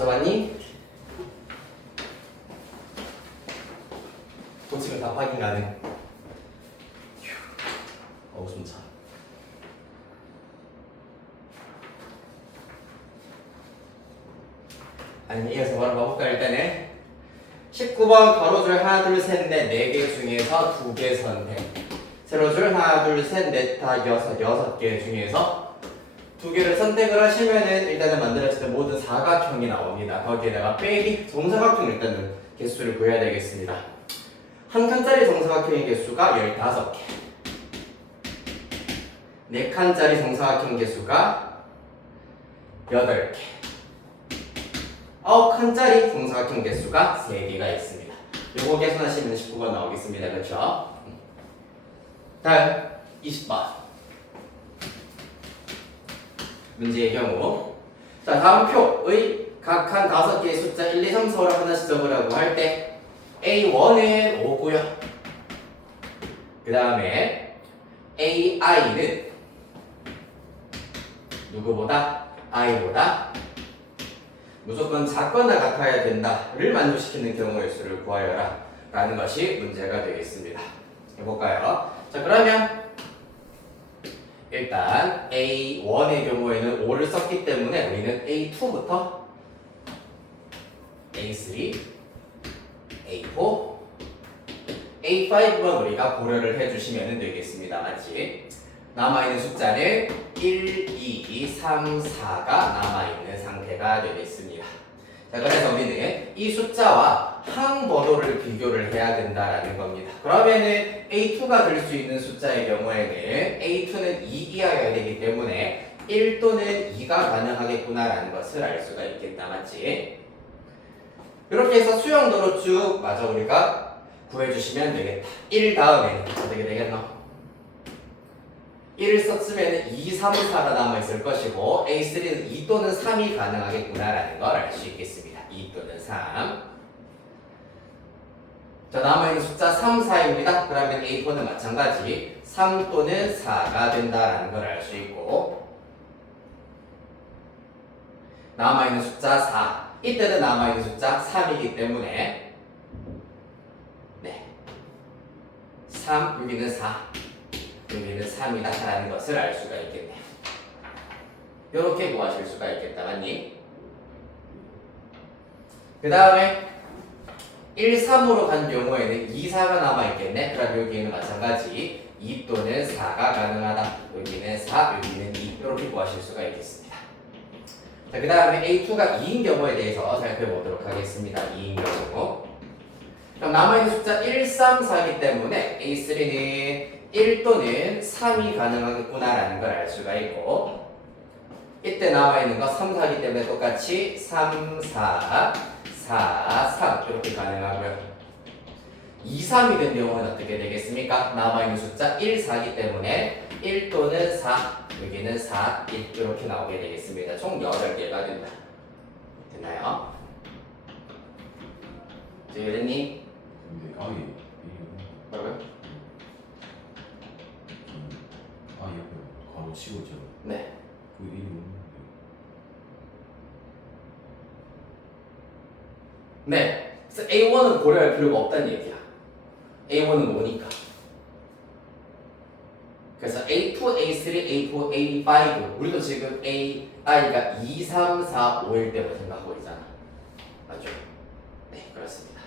잡았니? 지금 다 확인 가능. 숨 차. 아니, 이어서 바로 봐볼까, 일단은. 19번 가로줄 하나, 둘, 셋, 넷, 4개 중에서 2개 선택. 세로줄 하나, 둘, 셋, 넷, 다, 여섯 개 중에서 2개를 선택을 하시면은 일단은 만들어지는 모든 사각형이 나옵니다. 거기에다가 빼기 정사각형 일단은 개수를 구해야 되겠습니다. 한 칸짜리 정사각형의 개수가 15개. 4칸짜리 정사각형 개수가 8개. 9칸짜리 정사각형 개수가 3개가 있습니다. 요거 계산하시면 19번 나오겠습니다. 그렇죠? 다음 20번 문제의 경우, 자, 다음 표의 각 칸 5개의 숫자 1, 2, 3, 4를 하나씩 적으라고 할 때 A1은 5고요. 그 다음에 AI는 누구보다? I보다 무조건 작거나 같아야 된다를 만족시키는 경우의 수를 구하여라 라는 것이 문제가 되겠습니다. 해볼까요? 자, 그러면 일단 A1의 경우에는 5를 썼기 때문에 우리는 A2부터 A3, A4, A5만 우리가 고려를 해주시면 되겠습니다. 맞지? 남아있는 숫자는 1, 2, 3, 4가 남아있는 상태가 되겠습니다. 자, 그래서 우리는 이 숫자와 항 번호를 비교를 해야 된다라는 겁니다. 그러면은 A2가 될 수 있는 숫자의 경우에는 A2는 2 이하여야 되기 때문에 1 또는 2가 가능하겠구나라는 것을 알 수가 있겠다. 맞지? 이렇게 해서 수영도로 쭉 마저 우리가 구해주시면 되겠다. 1 다음에는 어떻게 되겠노? 1을 썼으면 2, 3, 4가 남아있을 것이고 A3는 2 또는 3이 가능하겠구나라는 걸 알 수 있겠습니다. 2 또는 3. 자, 남아있는 숫자 3, 4입니다. 그러면 A4는 마찬가지 3 또는 4가 된다라는 걸 알 수 있고, 남아있는 숫자 4. 이때는 남아있는 숫자 3이기 때문에 3, 여기는 4, 여기는 3이다 라는 것을 알 수가 있겠네요. 이렇게 구하실 수가 있겠다. 맞니? 그 다음에 1, 3으로 간 경우에는 2, 4가 남아있겠네. 그럼 여기에는 마찬가지 2 또는 4가 가능하다. 여기는 4, 여기는 2. 이렇게 구하실 수가 있겠습니다. 자, 그 다음에 A2가 2인 경우에 대해서 살펴보도록 하겠습니다. 2인 경우. 그럼 남아있는 숫자 1, 3, 4이기 때문에 A3는 1 또는 3이 가능하겠구나라는 걸 알 수가 있고, 이때 남아있는 거 3, 4이기 때문에 똑같이 3, 4, 4, 3 이렇게 가능하고요. 2, 3이 된 경우는 어떻게 되겠습니까? 남아있는 숫자 1, 4이기 때문에 1 또는 4, 여기는 4, 1 이렇게 나오게 되겠습니다. 총 8개가 된다. 됐나요? 됐니? 근데 뭐라고요? 옆에 가로 치고 있잖아. 네. 그 일이 없는데. 네. 그래서 A1은 고려할 필요가 없다는 얘기야. A1은 5니까. 그래서 A2, A3, A4, A5 우리도 지금 AI가 2, 3, 4, 5일 때로 생각하고 있잖아. 맞죠? 네, 그렇습니다.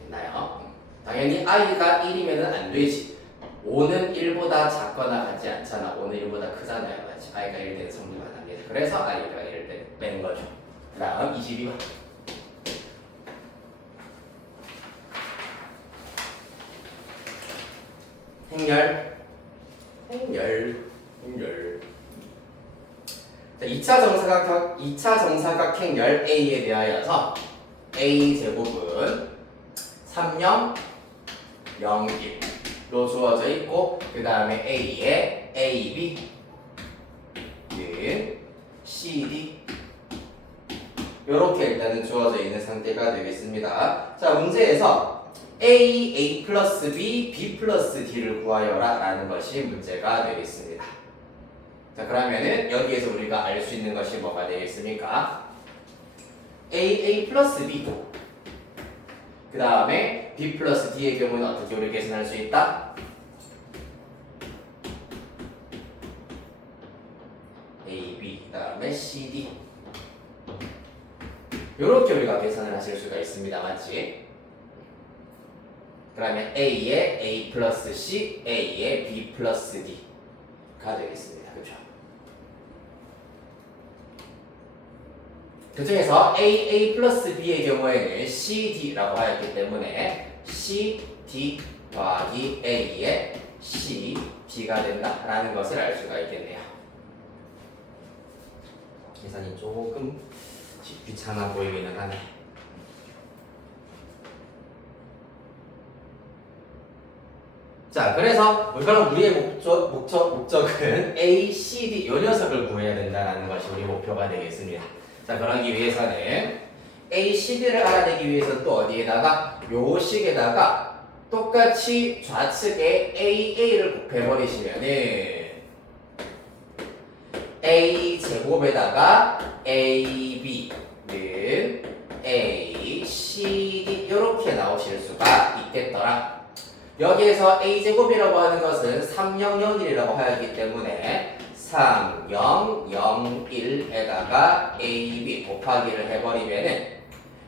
됐나요? 당연히 I가 1이면 안 되지. 5는 1보다 작거나 같지 않잖아. 5는 1보다 크잖아요. 맞지? I가 1 되는 성질만 합니다. 그래서 I가 1 되는 거죠. 그 다음 22번. 행렬. 자, 2차 정사각형열 A에 대하여서 A 제곱은 3, 0, 0, 1로 주어져 있고, 그 다음에 A에 A, B, C, D 이렇게 일단은 주어져 있는 상태가 되겠습니다. 자, 문제에서 A 플러스 B, B 플러스 D를 구하여라 라는 것이 문제가 되겠습니다. 자, 그러면은 여기에서 우리가 알 수 있는 것이 뭐가 되겠습니까? A 플러스 B. 그 다음에 B 플러스 D의 경우는 어떻게 우리 계산할 수 있다? A, B, 그 다음에 C, D. 요렇게 우리가 계산을 하실 수가 있습니다. 맞지? 그러면 A에 A 플러스 C, A에 B 플러스 D가 되겠습니다. 그렇죠? 그 중에서 A 플러스 B의 경우에는 C, D라고 하였기 때문에 C, D 더하기 A에 C, D가 된다라는 것을 알 수가 있겠네요. 계산이 조금 귀찮아 보이기는 하네. 자, 그래서 그럼 우리의 목적은 A, C, D 요 녀석을 구해야 된다는 것이 우리 목표가 되겠습니다. 자, 그러기 위해서는 A, C, D를 알아내기 위해서 또 어디에다가 요 식에다가 똑같이 좌측에 AA를 곱해버리시면은 A 제곱에다가 AB는 A, C, D 이렇게 나오실 수가 있겠더라. 여기에서 A제곱이라고 하는 것은 300이라고 하였기 때문에 3001에다가 AB 곱하기를 해버리면은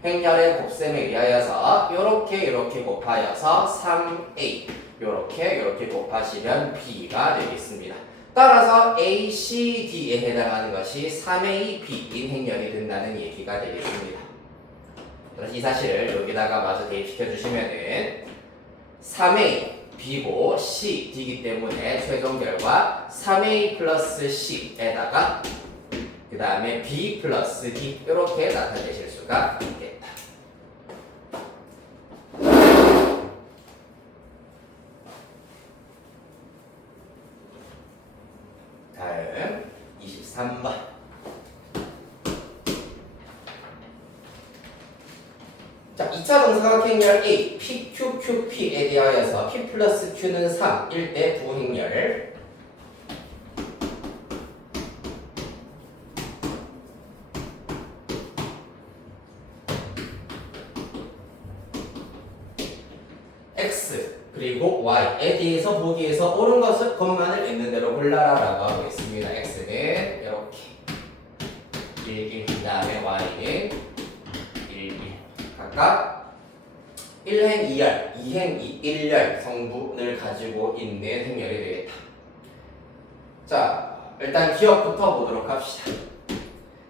행렬의 곱셈에 의하여서 요렇게 곱하여서 3A 요렇게 곱하시면 B가 되겠습니다. 따라서 A, C, D에 해당하는 것이 3AB인 행렬이 된다는 얘기가 되겠습니다. 그래서 이 사실을 여기다가 마저 대입시켜 주시면은 3A, B고 C, D이기 때문에 최종 결과 3A 플러스 C에다가 그 다음에 B 플러스 D 이렇게 나타내실 수가 있겠다. 다음 23번. 자, 2차 정사각행렬 A, PQQP에 대하여서 P 플러스 Q는 3일 때 부행렬 X 그리고 Y에 대해서 보기에서 옳은 것만을 있는 대로 골라라라고 하고 있습니다. X는 이렇게 1, 1, 그 다음에 Y는 1, 1 각각 1행 2열, 2행 1열 성분을 가지고 있는 행렬이 되겠다. 자, 일단 기억부터 보도록 합시다.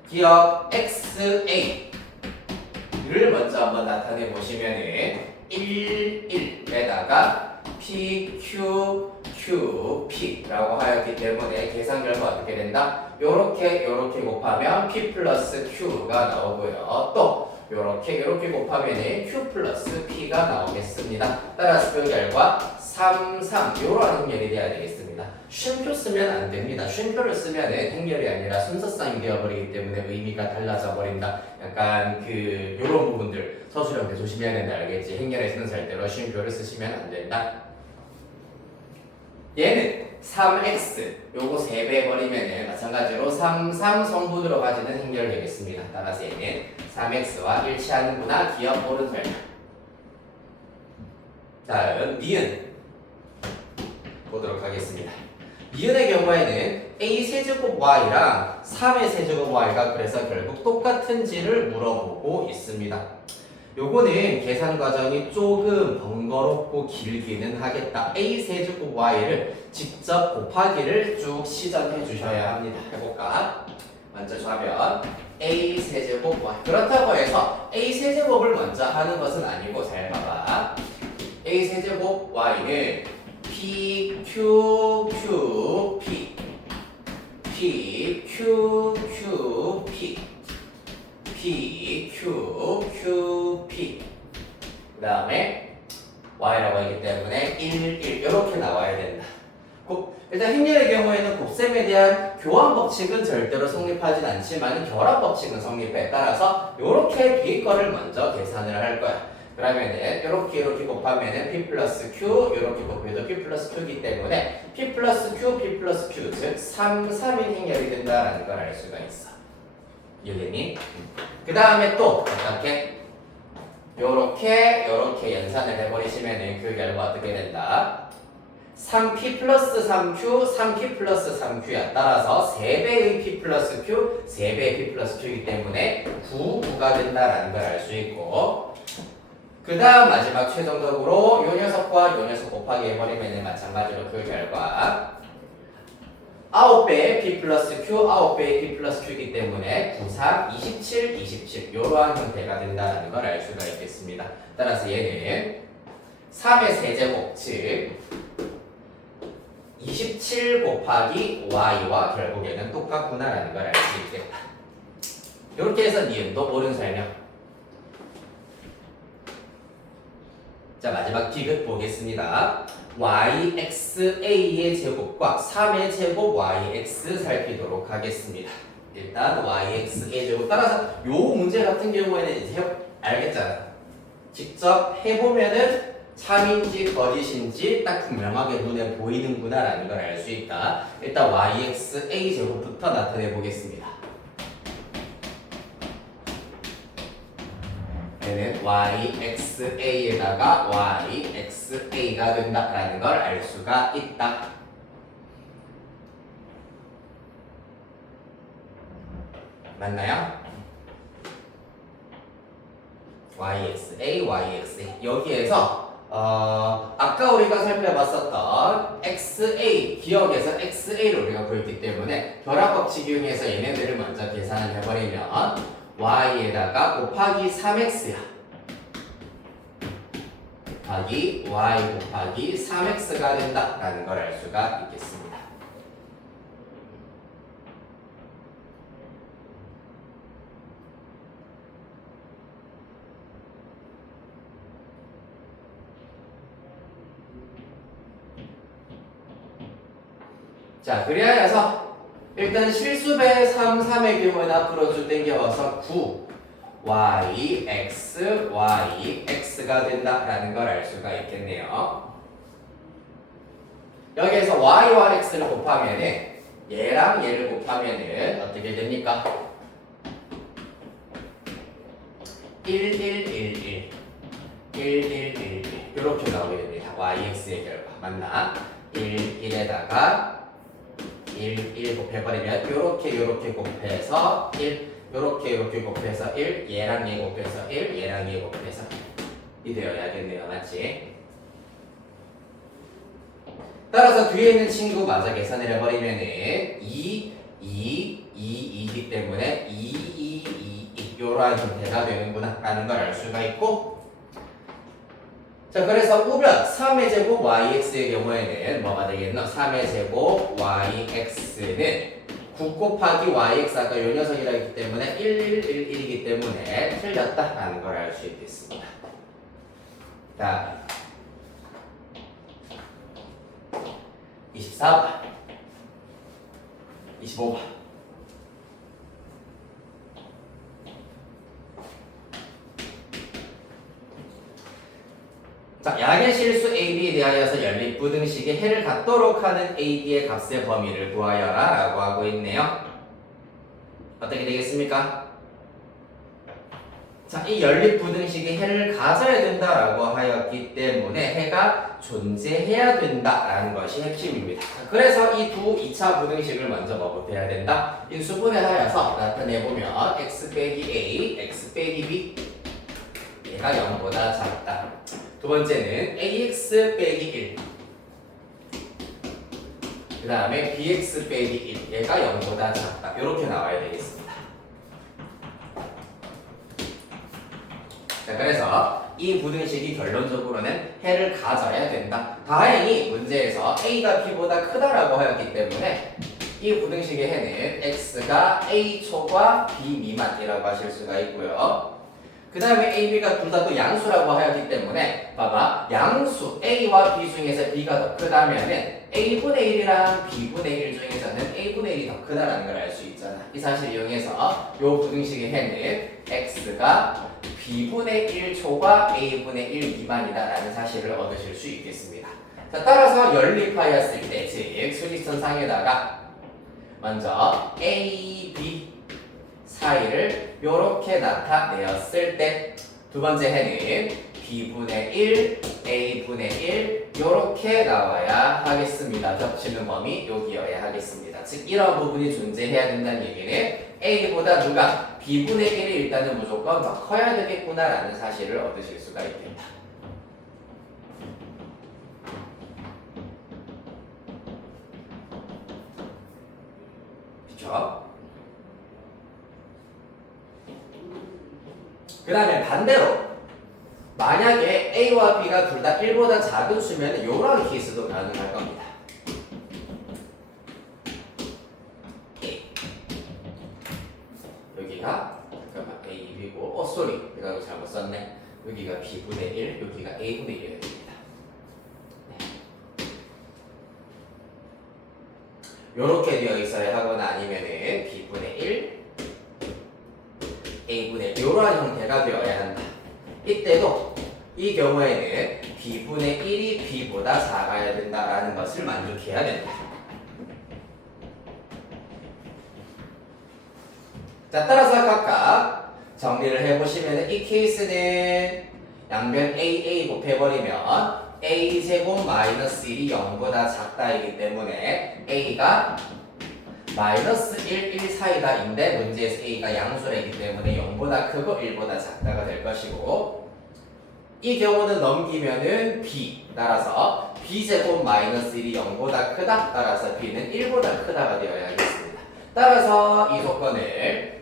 기억 XA를 먼저 한번 나타내 보시면은 1, 1에다가 PQQP라고 하였기 때문에 계산 결과 어떻게 된다? 요렇게 곱하면 P 플러스 Q가 나오고요. 또 요렇게 곱하면 Q 플러스 P가 나오겠습니다. 따라서 그 결과 3, 3 요런 행렬이 돼야 되겠습니다. 쉼표 쓰면 안 됩니다. 쉼표를 쓰면 행렬이 아니라 순서쌍이 되어버리기 때문에 의미가 달라져 버린다. 약간 요런 부분들 서술형 때 조심해야 된다. 알겠지? 행렬의 순서일 때로 쉼표를 쓰시면 안 된다. 얘는 3x 요거 3배 해버리면 마찬가지로 3, 3 성분으로 가지는 행렬이 되겠습니다. 따라서 얘는 3x와 일치하는구나. 기억 오른설. 다음 니은 보도록 하겠습니다. 니은의 경우에는 a 세제곱 y랑 3의 세제곱 y가 그래서 결국 똑같은지를 물어보고 있습니다. 요거는 계산 과정이 조금 번거롭고 길기는 하겠다. a 세제곱 y를 직접 곱하기를 쭉 시전해 주셔야 합니다. 해볼까? 먼저 좌변 a 세제곱 y. 그렇다고 해서 a 세제곱을 먼저 하는 것은 아니고 잘 봐봐. a 세제곱 y는 p, q, q, p p, q, q, p P, Q, Q, P 그 다음에 Y라고 하기 때문에 1, 1 이렇게 나와야 된다. 일단 행렬의 경우에는 곱셈에 대한 교환 법칙은 절대로 성립하진 않지만 결합 법칙은 성립해. 따라서 이렇게 뒤에 거를 먼저 계산을 할 거야. 그러면은 이렇게 곱하면은 P 플러스 Q 이렇게 곱해도 P 플러스 Q이기 때문에 P 플러스 Q, P 플러스 Q 즉 3, 3인 행렬이 된다라는 걸 알 수가 있어. 이해되니? 그 다음에 또 어떻게? 요렇게 연산을 해버리시면은 그 결과 어떻게 된다? 3p 플러스 3q, 3p 플러스 3q야. 따라서 3배의 p 플러스 q, 3배의 p 플러스 q이기 때문에 9, 9가 된다라는 걸 알 수 있고, 그 다음 마지막 최종적으로 요 녀석과 요 녀석 곱하기 해버리면 마찬가지로 그 결과 9배의 p 플러스 q, 9배의 p 플러스 q이기 때문에 9, 3, 27, 27 이러한 형태가 된다는 걸 알 수가 있겠습니다. 따라서 얘는 3의 세제곱, 즉 27 곱하기 y와 결국에는 똑같구나라는 걸 알 수 있겠다. 이렇게 해서 니은도 옳은 설명. 자, 마지막 디귿 보겠습니다. yxa의 제곱과 3의 제곱 yx 살피도록 하겠습니다. 일단 yx의 제곱 따라서 요 문제 같은 경우에는 이제 알겠잖아. 직접 해보면은 참인지 거짓인지 딱 분명하게 눈에 보이는구나 라는 걸 알 수 있다. 일단 yxa 제곱부터 나타내 보겠습니다. 얘는 yxa에다가 yxa가 된다라는 걸 알 수가 있다. 맞나요? yxa, yxa 여기에서 아까 우리가 살펴봤었던 xa 기억에서 xa를 우리가 구했기 때문에 결합법칙 이용해서 얘네들을 먼저 계산을 해버리면 y에다가 곱하기 3x야. 곱하기 y 곱하기 3x가 된다라는 걸 알 수가 있겠습니다. 자, 그리하여서 일단 실수배 3, 3의 경우에는 앞으로 쭉 당겨와서 9 y, x, y, x가 된다라는 걸 알 수가 있겠네요. 여기에서 y와 x를 곱하면은 얘랑 얘를 곱하면은 어떻게 됩니까? 1, 1, 1, 1 1, 1, 1, 1 이렇게 나오게 됩니다. yx의 결과 맞나? 1, 1에다가 1, 1 곱해버리면 요렇게 곱해서 1 요렇게 곱해서 1 얘랑 얘 곱해서 1 얘랑 얘 곱해서 1이 되어야겠네요. 맞지? 따라서 뒤에 있는 친구 마저 계산을 해버리면은 2, 2, 2이기 때문에 2, 2, 2, 2 요러한 형태가 되는구나 라는 걸 알 수가 있고, 자, 그래서 우변 3의 제곱 yx의 경우에는 뭐가 되겠노? 3의 제곱 yx는 9 곱하기 yx 아까 요 녀석이라 했기 때문에 1, 1, 1, 1이기 때문에 틀렸다라는 걸 알 수 있겠습니다. 자, 24번 25번 자, 양의 실수 AB에 대하여서 연립부등식의 해를 갖도록 하는 AB의 값의 범위를 구하여라 라고 하고 있네요. 어떻게 되겠습니까? 자, 이 연립부등식의 해를 가져야 된다라고 하였기 때문에 해가 존재해야 된다라는 것이 핵심입니다. 자, 그래서 이 두 2차 부등식을 먼저 뭐부터 해야 된다? 인수분해 하여서 나타내보면 x 빼기 a, x 빼기 b 얘가 0보다 작다. 두 번째는 ax 빼기 1 그 다음에 bx 빼기 1 얘가 0보다 작다. 이렇게 나와야 되겠습니다. 자, 그래서 이 부등식이 결론적으로는 해를 가져야 된다. 다행히 문제에서 a가 b보다 크다라고 하였기 때문에 이 부등식의 해는 x가 a 초과 b 미만이라고 하실 수가 있고요. 그 다음에 a, b가 둘 다 또 양수라고 하였기 때문에 봐봐, 양수 a와 b 중에서 b가 더 크다면은 a분의 1이랑 b분의 1 중에서는 a분의 1이 더 크다라는 걸 알 수 있잖아. 이 사실을 이용해서 이 부등식의 해는 x가 b분의 1 초과 a분의 1 미만이다라는 사실을 얻으실 수 있겠습니다. 자, 따라서 연립하였을 때, 즉 수직선상에다가 먼저 a, b 차이를 이렇게 나타내었을 때 두 번째 해는 b분의 1, a분의 1 이렇게 나와야 하겠습니다. 겹치는 범위 여기여야 하겠습니다. 즉 이런 부분이 존재해야 된다는 얘기는 a보다 누가 b분의 1이 일단은 무조건 더 커야 되겠구나라는 사실을 얻으실 수가 있겠다. 그렇죠? 그 다음에 반대로 만약에 A와 B가 둘 다 1보다 작은 수면 이런 케이스도 가능할 겁니다. 여기가 잠깐만 A, B고 쏘리 내가 이거 잘못 썼네. 여기가 B분의 1, 여기가 A분의 1이 됩니다. 이렇게 되어 있어야 하거나 아니면은 B분의 1, A분의 1 이러한 형태가 되어야 한다. 이때도 이 경우에는 B분의 1이 B보다 작아야 된다라는 것을 만족해야 된다. 자, 따라서 각각 정리를 해보시면 이 케이스는 양변 AA 곱해버리면 a제곱 마이너스 1이 0보다 작다이기 때문에 a가 마이너스 1, 1 사이다인데 문제에서 a가 양수이기 때문에 0보다 크고 1보다 작다가 될 것이고 이 경우는 넘기면은 b 따라서 b제곱 마이너스 1이 0보다 크다 따라서 b는 1보다 크다가 되어야 하겠습니다. 따라서 이 조건을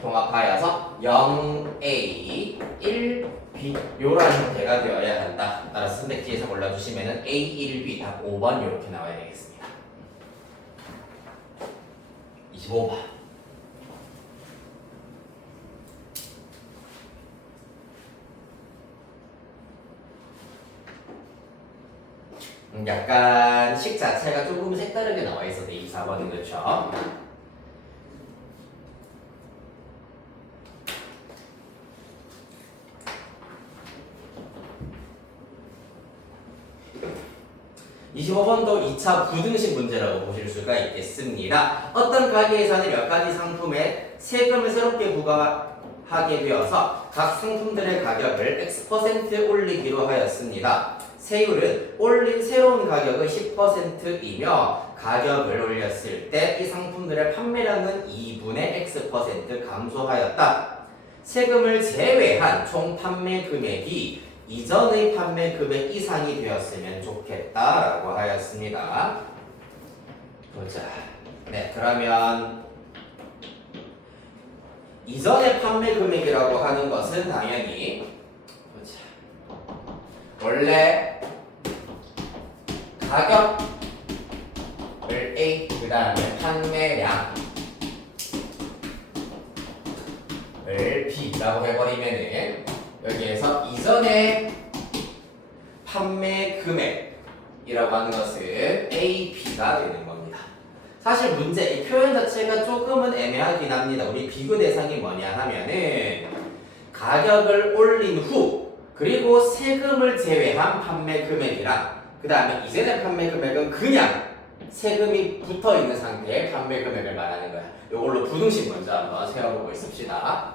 통합하여서 0a 1b 요런 형태가 되어야 한다. 따라서 선택지에서 골라주시면은 a 1b 답 5번 이렇게 나와야 되겠습니다. 25번. 약간 식 자체가 조금 색다르게 나와 있었네. 2, 4번은 그렇죠? (25번도) 2차 부등식 문제라고 보실 수가 있겠습니다. 어떤 가게에서는 몇 가지 상품에 세금을 새롭게 부과하게 되어서 각 상품들의 가격을 X% 올리기로 하였습니다. 세율은 올린 새로운 가격은 10%이며 가격을 올렸을 때 이 상품들의 판매량은 2분의 X% 감소하였다. 세금을 제외한 총 판매 금액이 이전의 판매 금액 이상이 되었으면 좋겠다라고 하였습니다. 보자. 네, 그러면 이전의 판매 금액이라고 하는 것은 당연히 보자. 원래 가격을 A 그 다음에 판매량을 B라고 해버리면은 여기에서 이전의 판매 금액이라고 하는 것은 A, B가 되는 겁니다. 사실 문제 이 표현 자체가 조금은 애매하긴 합니다. 우리 비교 대상이 뭐냐 하면은 가격을 올린 후 그리고 세금을 제외한 판매 금액이랑 그 다음에 이전의 판매 금액은 그냥 세금이 붙어 있는 상태의 판매 금액을 말하는 거야. 이걸로 부등식 먼저 한번 세워보고 있읍시다.